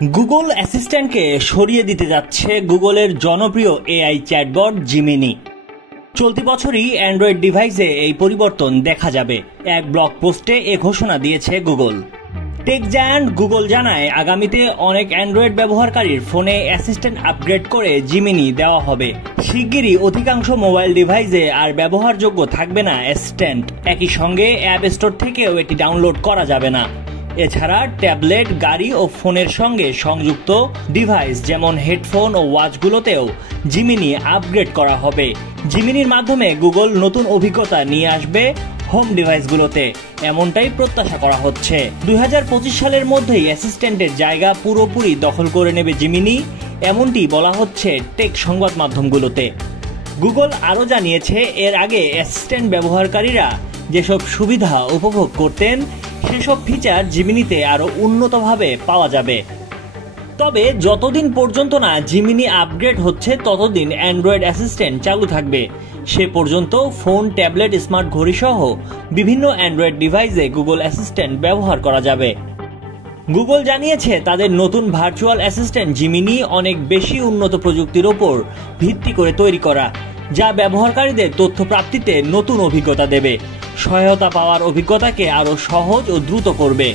Google অ্যাসিস্ট্যান্টকে সরিয়ে দিতে যাচ্ছে গুগলের জনপ্রিয় এআই চ্যাটবট জিমিনি। চলতি বছরই অ্যান্ড্রয়েড ডিভাইসে এই পরিবর্তন দেখা যাবে। এক ব্লগ পোস্টে এ ঘোষণা দিয়েছে গুগল। টেক জায়ান্ট গুগল জানায়, আগামীতে অনেক অ্যান্ড্রয়েড ব্যবহারকারীর ফোনে অ্যাসিস্ট্যান্ট আপগ্রেড করে জিমিনি দেওয়া হবে। শিগগিরই অধিকাংশ মোবাইল ডিভাইসে আর ব্যবহারযোগ্য থাকবে না অ্যাসিস্ট্যান্ট। একই সঙ্গে অ্যাপ স্টোর থেকেও এটি ডাউনলোড করা যাবে না। এছাড়া ট্যাবলেট, গাড়ি ও ফোনের সঙ্গে সংযুক্ত ডিভাইস যেমন হেডফোন ও ওয়াচগুলোতেও জিমিনি আপগ্রেড করা হবে। জিমিনির মাধ্যমে গুগল নতুন অভিজ্ঞতা নিয়ে আসবে হোম ডিভাইসগুলোতে, এমনটাই প্রত্যাশা করা হচ্ছে। 2025 সালের মধ্যেই অ্যাসিস্ট্যান্টের জায়গা পুরোপুরি দখল করে নেবে জিমিনি, এমনটি বলা হচ্ছে টেক সংবাদ মাধ্যমগুলোতে। গুগল আরও জানিয়েছে, এর আগে অ্যাসিস্ট্যান্ট ব্যবহারকারীরা যেসব সুবিধা উপভোগ করতেন সেসব ফিচার জিমিনিতে আরও উন্নতভাবে পাওয়া যাবে। তবে যতদিন পর্যন্ত না জিমিনি আপগ্রেড হচ্ছে ততদিন অ্যান্ড্রয়েড অ্যাসিস্ট্যান্ট চালু থাকবে। সে পর্যন্ত ফোন, ট্যাবলেট, স্মার্ট ঘড়ি সহ বিভিন্ন অ্যান্ড্রয়েড ডিভাইসে গুগল অ্যাসিস্ট্যান্ট ব্যবহার করা যাবে। গুগল জানিয়েছে, তাদের নতুন ভার্চুয়াল অ্যাসিস্ট্যান্ট জিমিনি অনেক বেশি উন্নত প্রযুক্তির ওপর ভিত্তি করে তৈরি করা, যা ব্যবহারকারীদের তথ্য প্রাপ্তিতে নতুন অভিজ্ঞতা দেবে, সহায়তা পাওয়ার অভিজ্ঞতাকে আরও সহজ ও দ্রুত করবে।